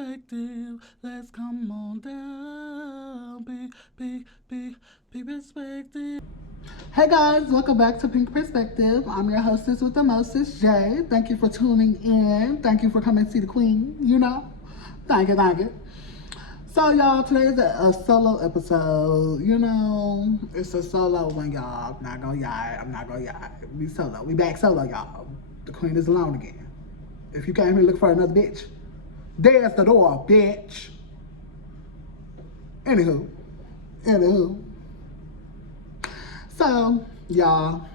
perspective. Let's come on down. Big perspective. Hey guys, welcome back to Pink Perspective. I'm your hostess with the mostest, Jay. Thank you for tuning in. Thank you for coming to see the queen, Thank you. So y'all, today's a solo episode. It's a solo one, y'all. I'm not gonna yai. We solo. We back solo, y'all. The queen is alone again. If you came here looking for another bitch, there's the door, bitch. Anywho. So, y'all,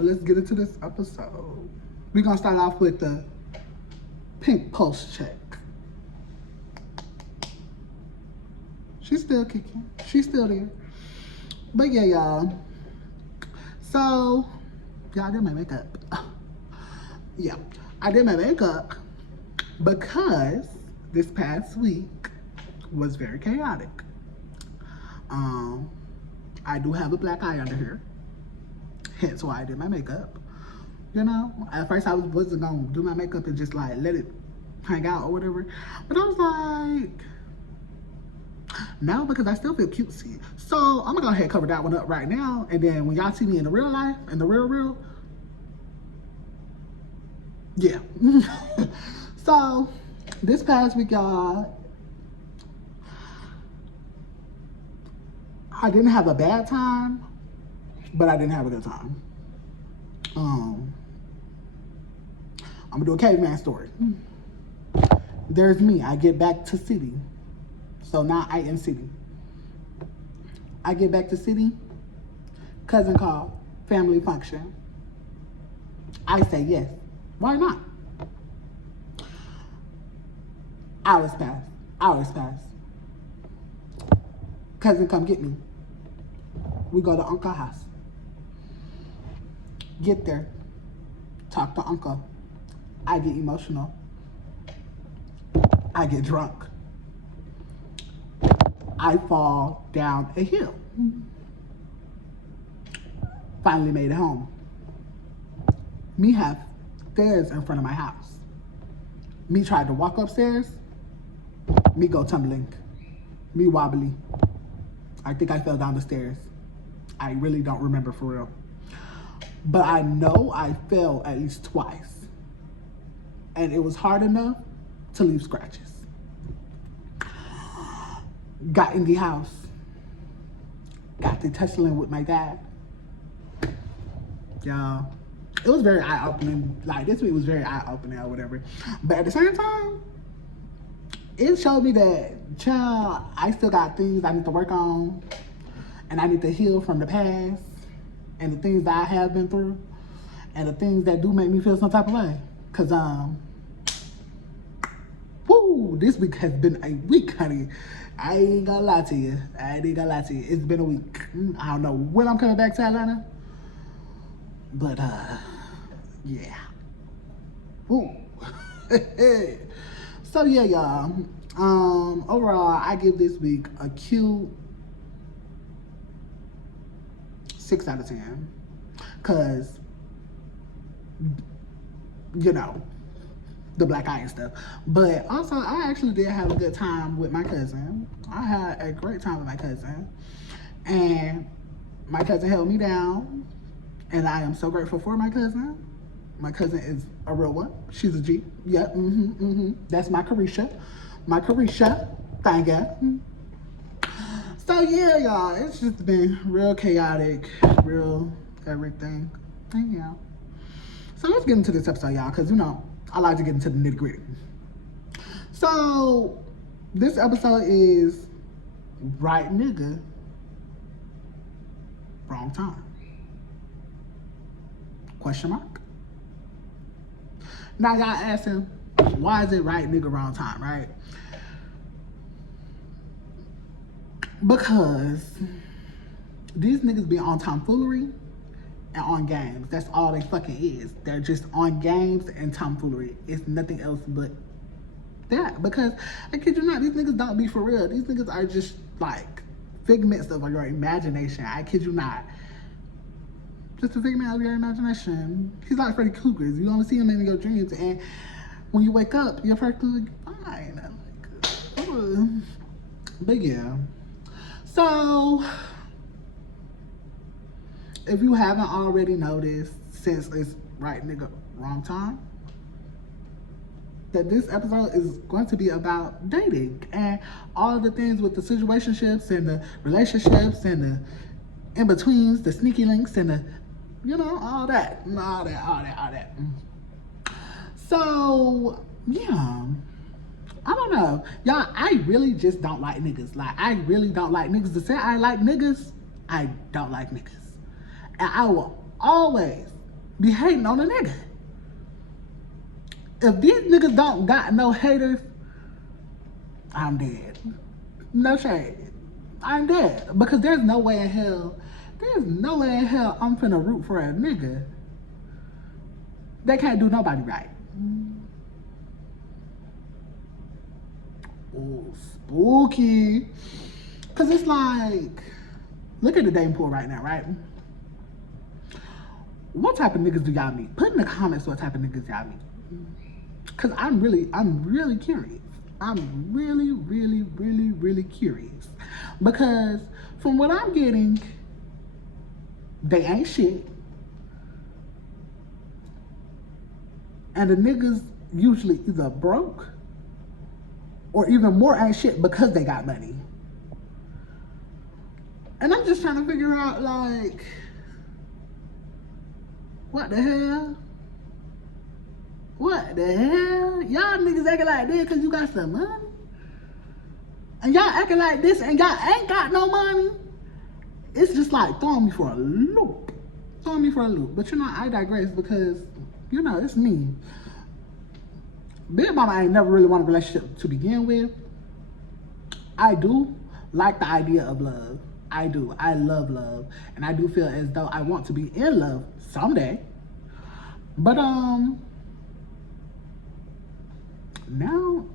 let's get into this episode. We're gonna start off with the pink pulse check. She's still kicking. She's still there. But yeah, y'all. So, y'all, I did my makeup. Yeah, I did my makeup because this past week was very chaotic. I do have a black eye under here, hence why I did my makeup. At first I wasn't gonna do my makeup and just like let it hang out or whatever, but I was like, no, because I still feel cutesy. So I'm gonna go ahead and cover that one up right now, and then when y'all see me in the real life, in the real, yeah. So this past week, y'all, I didn't have a bad time, but I didn't have a good time. I'm gonna do a caveman story. There's me. I get back to city. So now I am city. I get back to city. Cousin call. Family function. I say yes. Why not? Hours pass. Cousin come get me. We go to Uncle's house. Get there. Talk to Uncle. I get emotional. I get drunk. I fall down a hill. Finally made it home. Me have stairs in front of my house. Me tried to walk upstairs. Me go tumbling. Me wobbly. I think I fell down the stairs. I really don't remember for real. But I know I fell at least twice. And it was hard enough to leave scratches. Got in the house. Got to tussling with my dad. Y'all, it was very eye-opening. Like, this week was very eye-opening or whatever. But at the same time, it showed me that, child, I still got things I need to work on. And I need to heal from the past. And the things that I have been through. And the things that do make me feel some type of way. Because, this week has been a week, honey. I ain't gonna lie to you. It's been a week. I don't know when I'm coming back to Atlanta. But, yeah. Woo. So, yeah, y'all. Overall, I give this week a cute 6 out of 10. Because, the black eye and stuff. But also, I actually did have a good time with my cousin. I had a great time with my cousin. And my cousin held me down. And I am so grateful for my cousin. My cousin is a real one. She's a G. Yep, That's my Carisha. Thank you. So yeah, y'all, it's just been real chaotic, real everything. And yeah. So let's get into this episode, y'all, because I like to get into the nitty gritty. So this episode is right nigga, wrong time. Question mark? Now y'all asking, why is it right nigga, wrong time, right? Because these niggas be on tomfoolery and on games. That's all they fucking is. They're just on games and tomfoolery. It's nothing else but that. Because I kid you not, these niggas don't be for real. These niggas are just like figments of your imagination. I kid you not. Just a figment of your imagination. He's like Freddy Krueger. You only see him in your dreams, and when you wake up, you're perfectly fine. But yeah. So, if you haven't already noticed, since it's right nigga, wrong time, that this episode is going to be about dating and all the things with the situationships and the relationships and the in-betweens, the sneaky links and the, you know, all that. So, yeah. I don't know. Y'all, I really just don't like niggas. Like, I really don't like niggas. To say I like niggas, I don't like niggas. And I will always be hating on a nigga. If these niggas don't got no haters, I'm dead. No shade. I'm dead. Because there's no way in hell I'm finna root for a nigga that can't do nobody right. Ooh, spooky. Cause it's like, look at the dating pool right now, right? What type of niggas do y'all meet? Put in the comments what type of niggas y'all meet. Cause I'm really curious. I'm really curious. Because from what I'm getting, they ain't shit. And the niggas usually either broke or even more ain't shit because they got money. And I'm just trying to figure out, like, what the hell? What the hell? Y'all niggas acting like this because you got some money? And y'all acting like this and y'all ain't got no money? It's just like throwing me for a loop. But you know, I digress because, you know, it's me. Big Mama ain't never really wanted a relationship to begin with. I do like the idea of love. I do. I love love. And I do feel as though I want to be in love someday. But now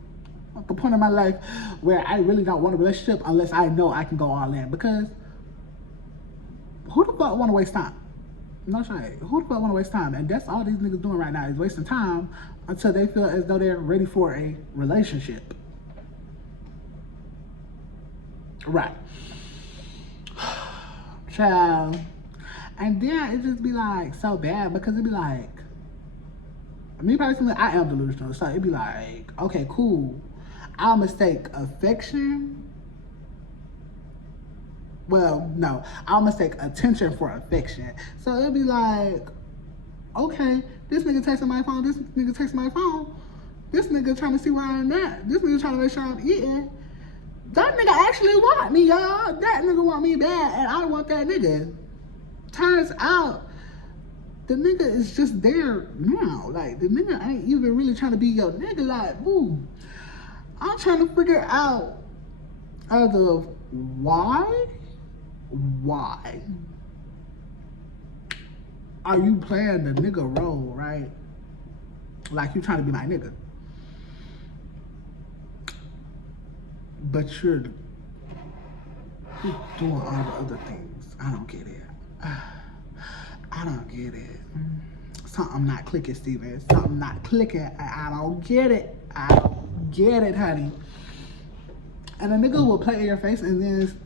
at the point in my life where I really don't want a relationship unless I know I can go all in. Because who the fuck want to waste time? No shade. Who the fuck want to waste time? And that's all these niggas doing right now is wasting time until they feel as though they're ready for a relationship. Right. Child. And then it just be like so bad because it be like, me personally, I am delusional. So it'd be like, okay, cool. I'll mistake affection. Well, no, I'll mistake attention for affection. So it'd be like, okay, this nigga texting my phone, this nigga texting my phone, this nigga trying to see where I'm at, this nigga trying to make sure I'm eating. That nigga actually want me, y'all. That nigga want me bad, and I want that nigga. Turns out, the nigga is just there now. Like, the nigga ain't even really trying to be your nigga. Like, boo. I'm trying to figure out either why are you playing the nigga role, right? Like you trying to be my nigga. But you're doing all the other things. I don't get it. I don't get it. Something not clicking, Steven. Something not clicking. I don't get it. I don't get it, honey. And a nigga will play in your face and then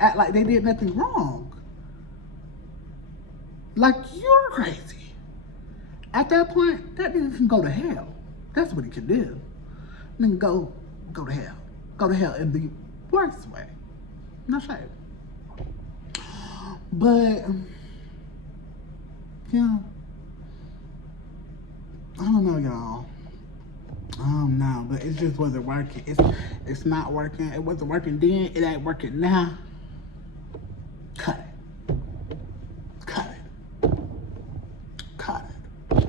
act like they did nothing wrong. Like you're crazy. At that point, that nigga can go to hell. That's what he can do. Nigga go to hell. Go to hell in the worst way. Not shade. But yeah. I don't know, y'all. No, but it just wasn't working. It's not working. It wasn't working then. It ain't working now. Cut it. Cut it. Cut it.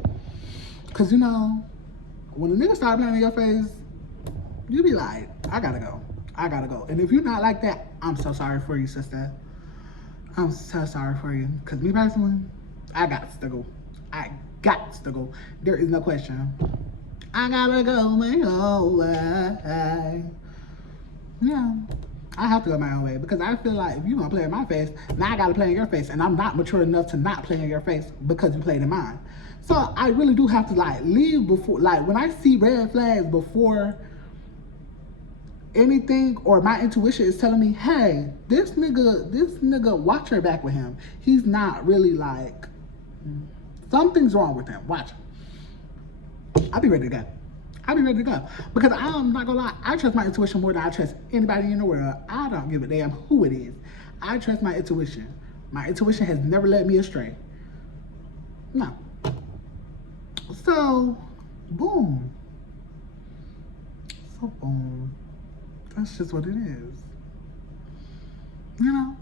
Cause you know, when a nigga start playing in your face, you be like, I gotta go. I gotta go. And if you're not like that, I'm so sorry for you, sister. I'm so sorry for you. Cause me personally, I got to go. I got to go. There is no question. I gotta go my own way. Yeah, I have to go my own way because I feel like if you're gonna play in my face, now I gotta play in your face, and I'm not mature enough to not play in your face because you played in mine. So I really do have to like leave before, like when I see red flags before anything, or my intuition is telling me, hey, this nigga, watch her back with him. He's not really like, something's wrong with him. Watch him. I'll be ready to go. I'll be ready to go. Because I'm not gonna lie, I trust my intuition more than I trust anybody in the world. I don't give a damn who it is. I trust my intuition. My intuition has never led me astray. No. So, boom. So, boom. That's just what it is. You know?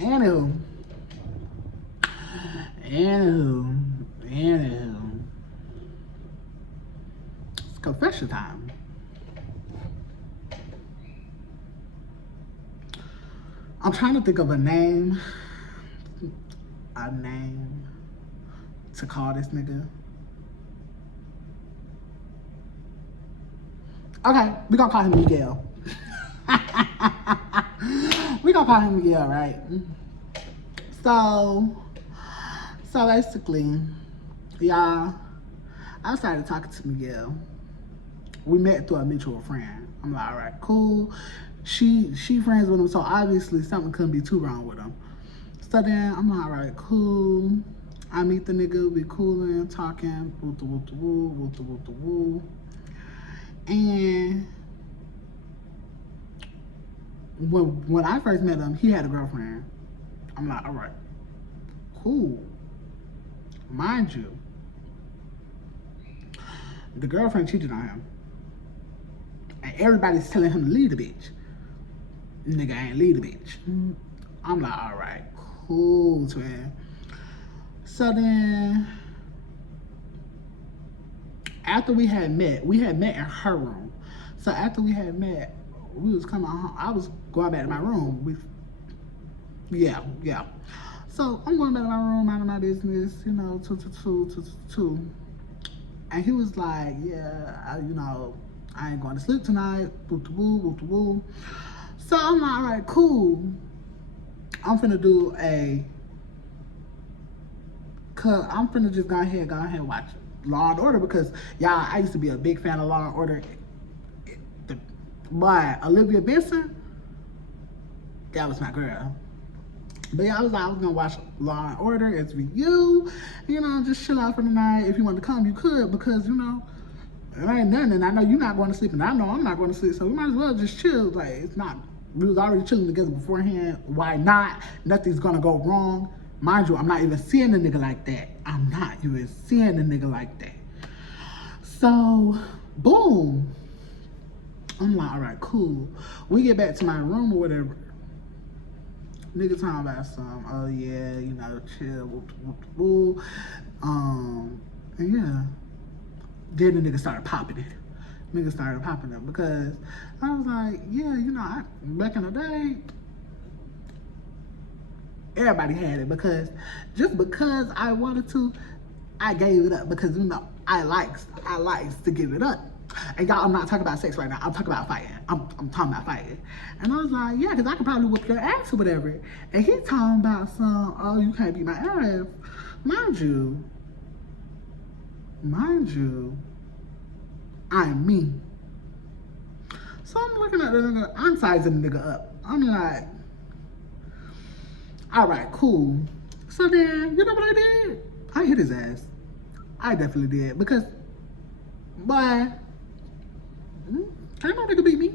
Anywho. It's confession time. I'm trying to think of a name to call this nigga. Okay, we gonna call him Miguel. We gonna call him Miguel, right? So basically, y'all, I started talking to Miguel. We met through a mutual friend. I'm like, all right, cool. She friends with him, so obviously something couldn't be too wrong with him. So then I'm like, all right, cool. I meet the nigga, we coolin', talking, woo. And when I first met him, he had a girlfriend. I'm like, all right, cool. Mind you, the girlfriend cheated on him. And everybody's telling him to leave the bitch. Nigga ain't leave the bitch. I'm like, all right, cool, twin. So then, after we had met in her room. So after we had met, we was coming home. I was going back to my room. Yeah. So I'm going back to my room, minding my business, you know, two. And he was like, yeah, I ain't going to sleep tonight. Woo. So I'm like, all right, cool. I'm finna just go ahead and watch Law and Order, because y'all, I used to be a big fan of Law and Order. But Olivia Benson, that was my girl. But yeah, I was gonna watch Law and Order, SVU, just chill out for the night. If you want to come, you could, because, it ain't nothing. And I know you're not going to sleep, and I know I'm not going to sleep, so we might as well just chill. Like, it's not, we was already chilling together beforehand. Why not? Nothing's gonna go wrong. Mind you, I'm not even seeing a nigga like that. I'm not even seeing a nigga like that. So, boom. I'm like, all right, cool. We get back to my room or whatever. Nigga talking about some, oh yeah, chill, woo. And yeah. Then the nigga started popping it. Because I was like, yeah, back in the day, everybody had it, because just because I wanted to, I gave it up, because I likes to give it up. And y'all, I'm not talking about sex right now. I'm talking about fighting. I'm talking about fighting. And I was like, yeah, because I could probably whip your ass or whatever. And he talking about some, oh, you can't beat my ass. Mind you, I'm me. So I'm looking at the nigga, I'm sizing the nigga up. I'm like, all right, cool. So then, you know what I did? I hit his ass. I definitely did, because, boy, ain't no nigga beat me.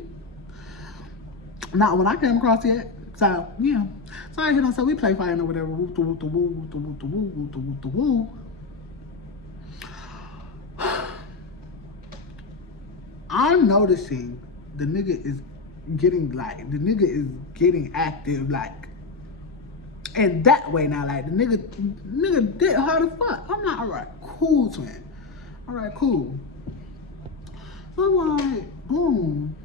Not when I came across yet. So, yeah. So I hit him, so we play fighting or whatever. Woo. I'm noticing the nigga is getting active, like, and that way now, like, the nigga did hard as fuck. I'm like, all right, cool, twin. All right, cool. So I'm like, boom.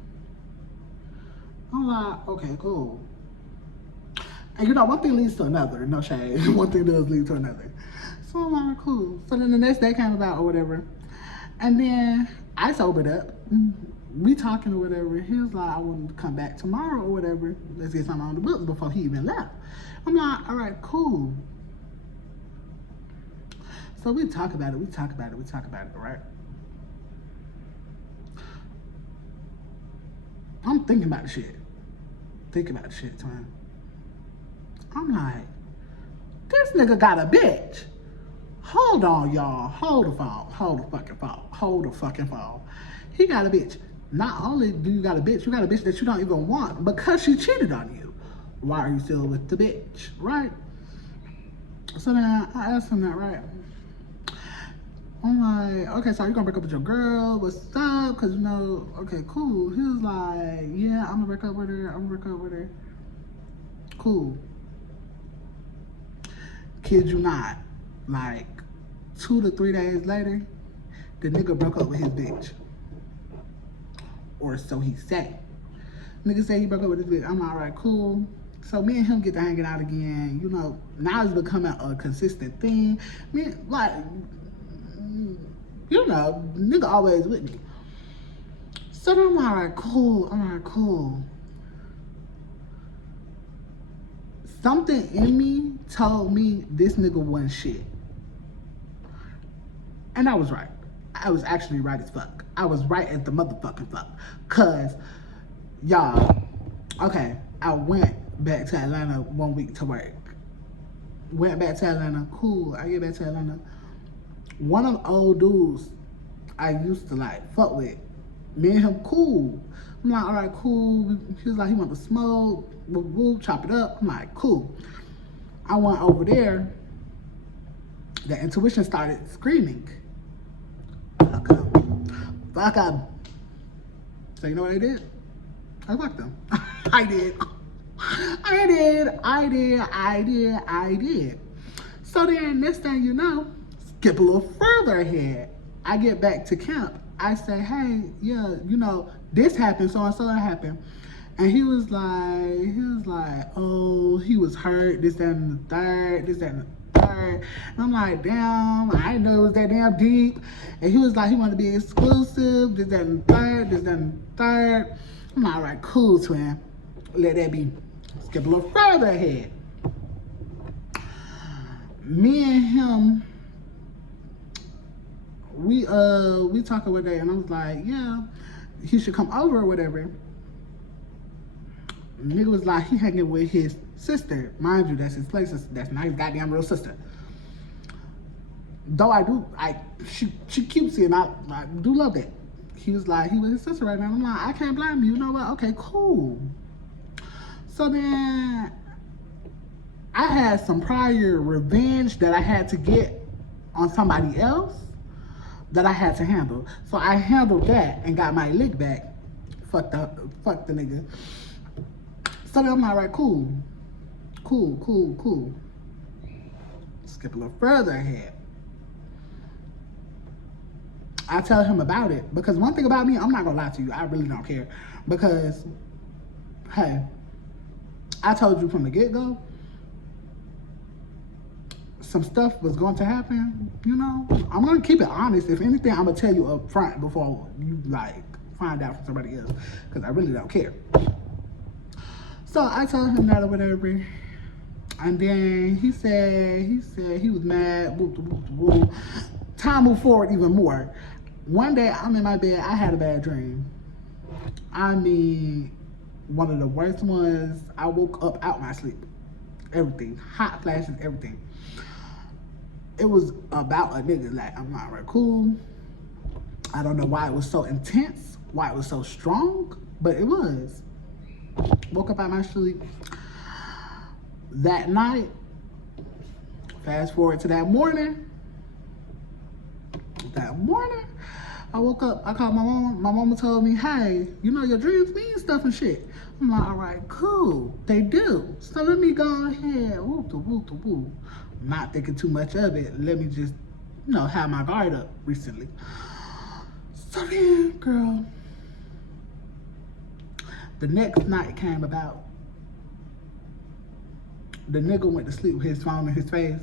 I'm like, okay, cool. And one thing leads to another, no shade. One thing does lead to another. So I'm like, cool. So then the next day came about or whatever. And then I sobered up. We talking or whatever. He was like, I want to come back tomorrow or whatever. Let's get something on the books before he even left. I'm like, all right, cool. So we talk about it, right? I'm thinking about the shit. Thinking about the shit, twin. I'm like, this nigga got a bitch. Hold on, y'all. Hold the phone. Hold the fucking phone. Hold the fucking phone. He got a bitch. Not only do you got a bitch that you don't even want because she cheated on you. Why are you still with the bitch, right? So then I asked him that, right? I'm like, okay, so are you gonna break up with your girl? What's up? Cause you know, okay, cool. He was like, yeah, I'm gonna break up with her. Cool. Kid you not. Like 2 to 3 days later, the nigga broke up with his bitch. Or so he said. Nigga said he broke up with his bitch. I'm all right, cool. So me and him get to hanging out again. You know, now it's becoming a consistent thing. Me, like, you know, nigga always with me. So then I'm all right, cool. Something in me told me this nigga wasn't shit. And I was right. I was actually right as fuck. I was right as the motherfucking fuck. Cause, y'all, okay, I went back to Atlanta 1 week to work. Went back to Atlanta, cool, I get back to Atlanta. One of the old dudes I used to like fuck with, me and him cool. I'm like, all right, cool. He was like, he want to smoke, woo, chop it up. I'm like, cool. I went over there, the intuition started screaming. Fuck up. So you know what I did? I fucked them. I did. So then next thing you know, skip a little further ahead. I get back to camp. I say, hey, yeah, you know, this happened, so and so that happened. And he was like, oh, he was hurt, this, that, and the third. And I'm like, damn, I didn't know it was that damn deep. And he was like, he wanted to be exclusive, this, that, and the third. I'm like, all right, cool, twin. Let that be. Skip a little further ahead. Me and him, we talking one day, and I was like, yeah, he should come over or whatever. Nigga was like, he hanging with his sister. Mind you, that's his place. That's not his goddamn real sister. Though she cutesy, and I do love that. He was like, he with his sister right now. I'm like, I can't blame you. You know what? Okay, cool. So then I had some prior revenge that I had to get on somebody else that I had to handle. So I handled that and got my lick back. Fuck the nigga. So then I'm like, right, cool. Skip a little further ahead. I tell him about it, because one thing about me, I'm not gonna lie to you, I really don't care. Because, hey, I told you from the get-go, some stuff was going to happen, you know? I'm gonna keep it honest. If anything, I'm gonna tell you up front before you, like, find out from somebody else, because I really don't care. So I told him that or whatever, and then he said he was mad, woo. Time moved forward even more. One day I'm in my bed, I had a bad dream. I mean, one of the worst ones. I woke up out my sleep. Everything, hot flashes, everything. It was about a nigga, like, I'm not right, cool. I don't know why it was so intense, why it was so strong, but it was. Woke up out my sleep. That night, fast forward to that morning, I woke up, I called my mom. My mama told me, hey, you know your dreams mean stuff and shit. I'm like, all right, cool, they do. So let me go ahead, woo. Not thinking too much of it. Let me just, you know, have my guard up recently. So then, girl, the next night came about. The nigga went to sleep with his phone in his face.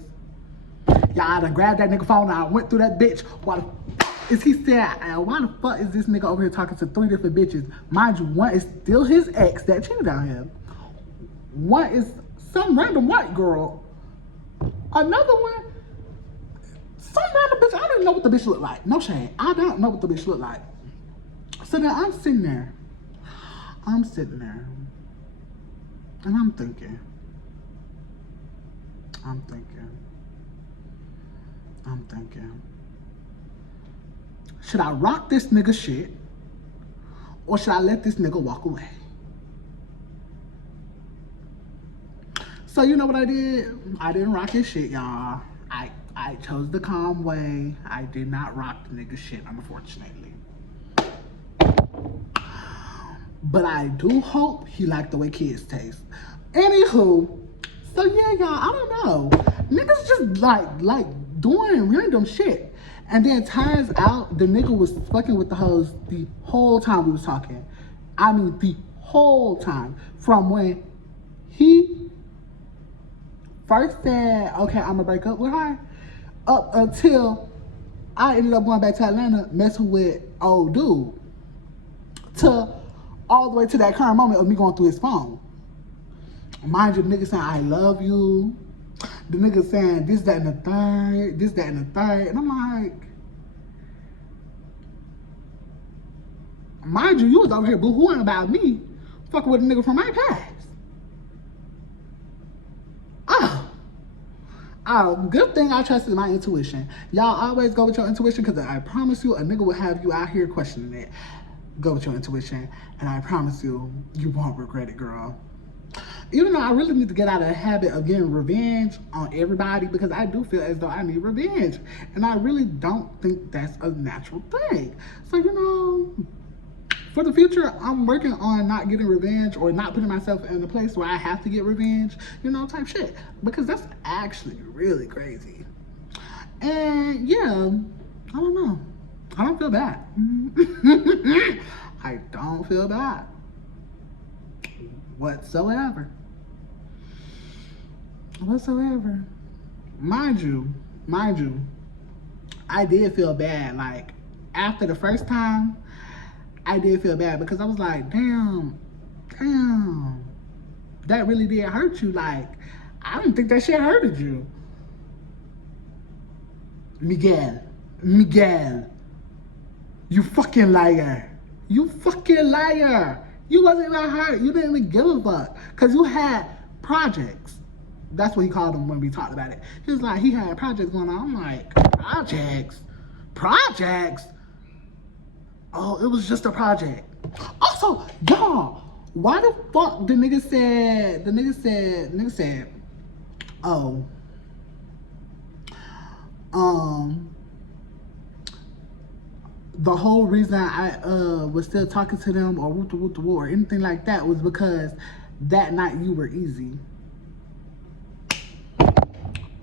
Y'all, I done grabbed that nigga phone and I went through that bitch. Why the fuck is he saying, why the fuck is this nigga over here talking to 3 different bitches? Mind you, one is still his ex that cheated on him. One is some random white girl. Another one, some random bitch. I don't even know what the bitch looked like. No shame. I don't know what the bitch looked like. So then I'm sitting there. I'm sitting there and I'm thinking, I'm thinking, I'm thinking, should I rock this nigga shit or should I let this nigga walk away? So you know what I did? I didn't rock his shit, y'all. I chose the calm way. I did not rock the nigga shit, unfortunately. But I do hope he liked the way kids taste. Anywho, so yeah, y'all, I don't know. Niggas just like doing random shit. And then turns out the nigga was fucking with the hoes the whole time we was talking. I mean, the whole time. From when he first said, okay, I'm gonna break up with her, up until I ended up going back to Atlanta messing with old dude. To all the way to that current moment of me going through his phone. Mind you, the nigga saying, I love you. The nigga saying this, that, and the third, this, that, and the third. And I'm like, mind you, you was over here boo-hooing about me, fucking with a nigga from my past. Good thing I trusted my intuition. Y'all always go with your intuition because I promise you, a nigga will have you out here questioning it. Go with your intuition, and I promise you, you won't regret it, girl. Even though I really need to get out of the habit of getting revenge on everybody because I do feel as though I need revenge. And I really don't think that's a natural thing. So, you know, for the future, I'm working on not getting revenge or not putting myself in a place where I have to get revenge, you know, type shit. Because that's actually really crazy. And yeah, I don't know. I don't feel bad. I don't feel bad. Whatsoever. Mind you, I did feel bad. Like, after the first time, I did feel bad because I was like, damn, that really did hurt you. Like, I didn't think that shit hurted you. Miguel, you fucking liar. You wasn't even hurt. You didn't even give a fuck. Because you had projects. That's what he called them when we talked about it. He was like, he had projects going on. I'm like, projects? Oh, it was just a project. Also, y'all, why the fuck the nigga said, oh, the whole reason I was still talking to them or woo or anything like that was because that night you were easy.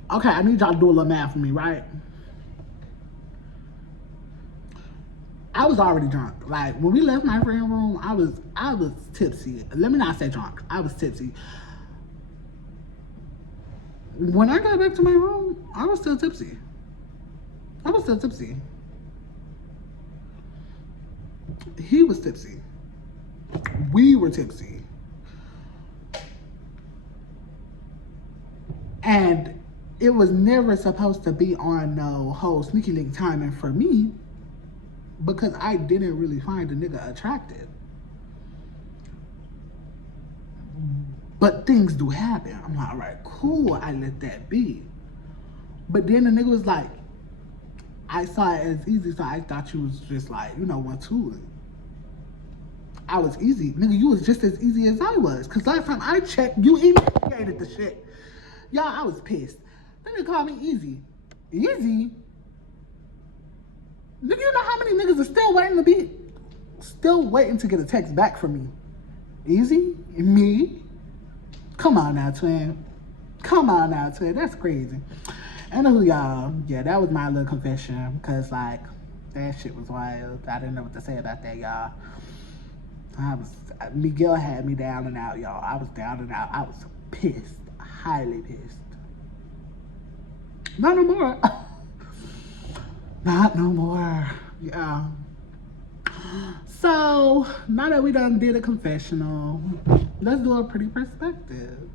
Okay, I need y'all to do a little math for me, right? I was already drunk. Like, when we left my friend room, I was tipsy. Let me not say drunk. I was tipsy. When I got back to my room, I was still tipsy. He was tipsy. We were tipsy. And it was never supposed to be on no whole sneaky link timing for me because I didn't really find the nigga attractive. But things do happen. I'm like, all right, cool, I let that be. But then the nigga was like, I saw it as easy, so I thought you was just like, you know, one, two. I was easy. Nigga, you was just as easy as I was. Because last time I checked, you initiated the shit. Y'all, I was pissed. Then they called me easy. Easy? Nigga, you know how many niggas are still waiting to get a text back from me? Easy? Me? Come on now, twin. That's crazy. Anywho, y'all, yeah, that was my little confession. Because, like, that shit was wild. I didn't know what to say about that, y'all. Miguel had me down and out, y'all. I was down and out. I was pissed. Highly pissed. Not no more. Not no more. Yeah. So, now that we done did a confessional, let's do a pretty perspective.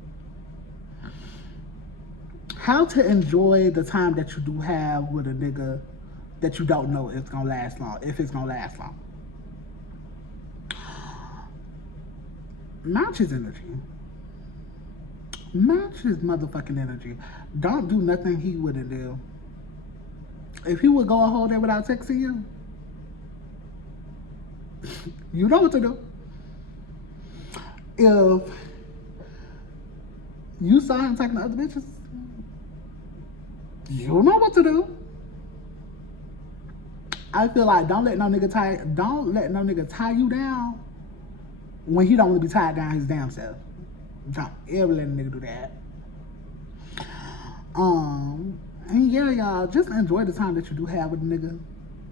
How to enjoy the time that you do have with a nigga that you don't know if it's gonna last long. Match his energy. Match his motherfucking energy. Don't do nothing he wouldn't do. If he would go a whole day without texting you, you know what to do. If you saw him talking to other bitches, you know what to do. I feel like don't let no nigga tie you down when he don't want to be tied down his damn self. Don't ever let a nigga do that. And yeah, y'all, just enjoy the time that you do have with a nigga.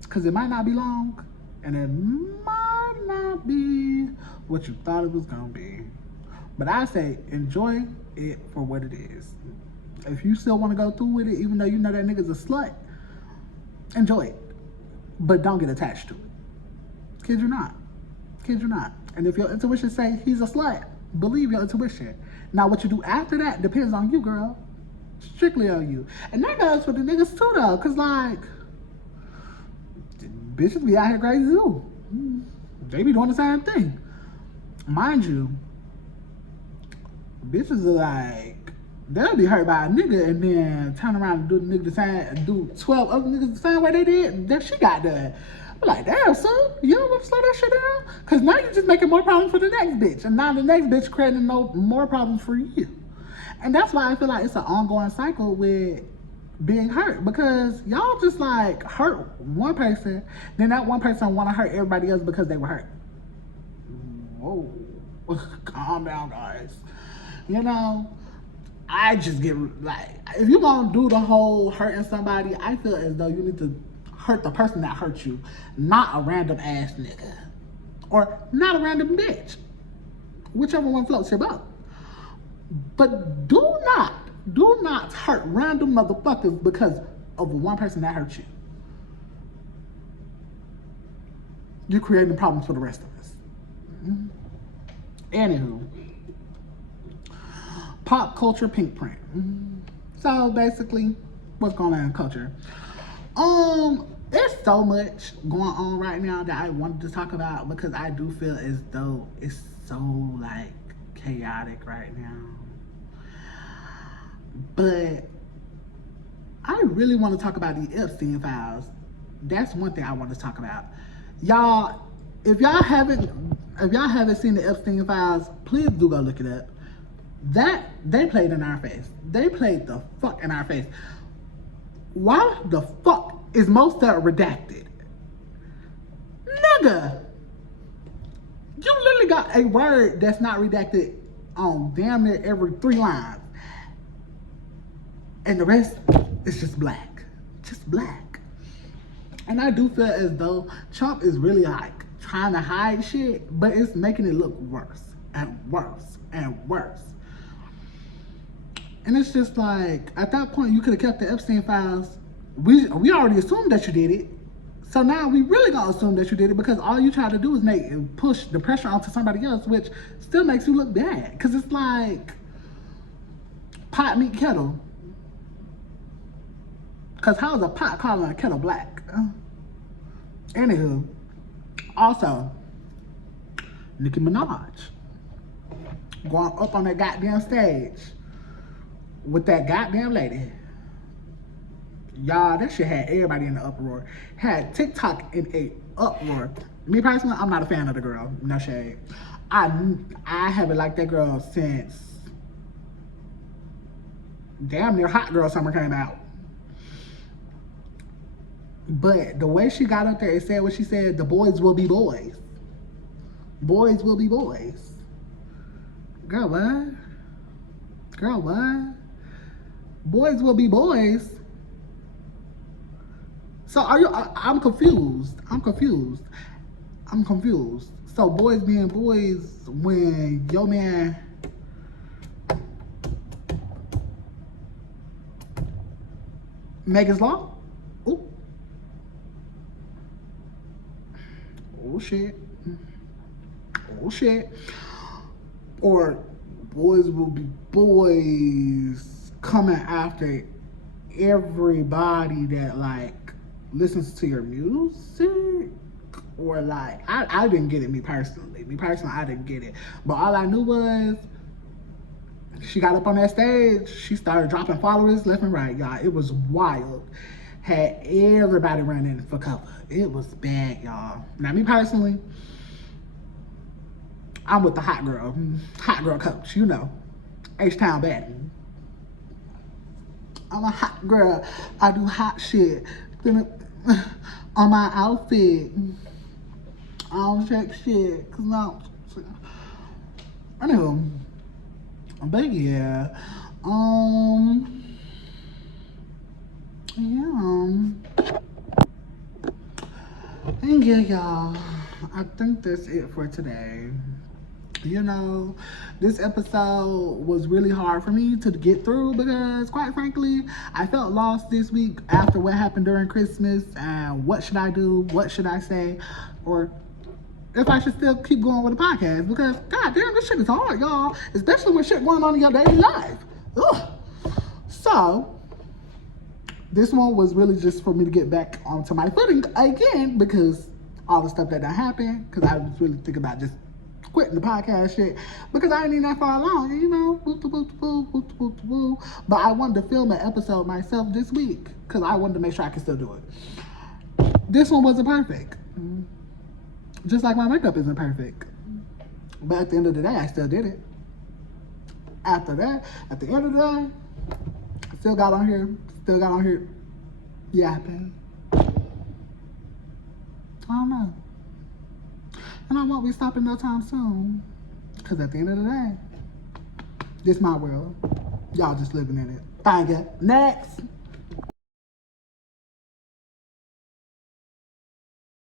Cause it might not be long. And it might not be what you thought it was gonna be. But I say enjoy it for what it is. If you still wanna go through with it, even though you know that nigga's a slut, enjoy it. But don't get attached to it. Kid you not. Kid you not. And if your intuition say he's a slut, believe your intuition. Now what you do after that depends on you, girl. Strictly on you. And that goes for the niggas too though, cause like bitches be out here crazy too. They be doing the same thing. Mind you, bitches are like, they'll be hurt by a nigga and then turn around and do the nigga the same, do 12 other niggas the same way they did that she got done. I'm like, damn, son, you don't want to slow that shit down? Cause now you're just making more problems for the next bitch. And now the next bitch creating more problems for you. And that's why I feel like it's an ongoing cycle with being hurt, because y'all just like hurt one person, then that one person want to hurt everybody else because they were hurt. Whoa, calm down, guys. You know, I just get like, if you're gonna do the whole hurting somebody, I feel as though you need to hurt the person that hurt you, not a random ass nigga or not a random bitch, whichever one floats your boat. But do not hurt random motherfuckers because of one person that hurt you. You're creating problems for the rest of us. Anywho, pop culture pink print. So basically, what's going on in culture? There's so much going on right now that I wanted to talk about because I do feel as though it's so like chaotic right now. But I really want to talk about the Epstein files. That's one thing I want to talk about. Y'all, if y'all haven't seen the Epstein files, please do go look it up. That they played in our face. They played the fuck in our face. Why the fuck is most of it redacted? Nigga, you literally got a word that's not redacted on damn near every 3 lines. And the rest is just black. Just black. And I do feel as though Trump is really like trying to hide shit, but it's making it look worse and worse and worse. And it's just like, at that point, you could have kept the Epstein files. We already assumed that you did it. So now we really gonna assume that you did it because all you try to do is push the pressure onto somebody else, which still makes you look bad. Cause it's like pot meet kettle. Cause how is a pot calling a kettle black? Anywho, also, Nicki Minaj going up on that goddamn stage with that goddamn lady. Y'all, that shit had everybody in the uproar. Had TikTok in a uproar. Me personally, I'm not a fan of the girl. No shade. I haven't liked that girl since damn near Hot Girl Summer came out. But the way she got up there and said what she said, the boys will be boys. Boys will be boys. Girl, what? Girl, what? Boys will be boys. So are you, I'm confused. I'm confused. So boys being boys when your man Megan's Law? Ooh. Oh shit. Oh shit. Or boys will be boys coming after everybody that like listens to your music, or like I didn't get it, me personally, Me personally, I didn't get it. But all I knew was she got up on that stage. She started dropping followers left and right, y'all. It was wild. Had everybody running for cover. It was bad, y'all. Now, me personally, I'm with the hot girl coach, you know. H-Town Baddie. I'm a hot girl. I do hot shit. On my outfit. I don't check shit. Cause no. I know. But yeah. Yeah. And yeah, y'all. I think that's it for today. You know, this episode was really hard for me to get through because, quite frankly, I felt lost this week after what happened during Christmas. And what should I do? What should I say? Or if I should still keep going with the podcast, because god damn, this shit is hard, y'all. Especially when shit going on in your daily life. Ugh. So this one was really just for me to get back onto my footing again, because all the stuff that happened, because I was really thinking about just quitting the podcast shit, because I ain't even that far along, you know. But I wanted to film an episode myself this week, because I wanted to make sure I could still do it. This one wasn't perfect. Just like my makeup isn't perfect. But at the end of the day, I still did it. After that, at the end of the day, I still got on here yapping. I don't know. And I won't be stopping no time soon. Because at the end of the day, this my world. Y'all just living in it. Thank you. Next.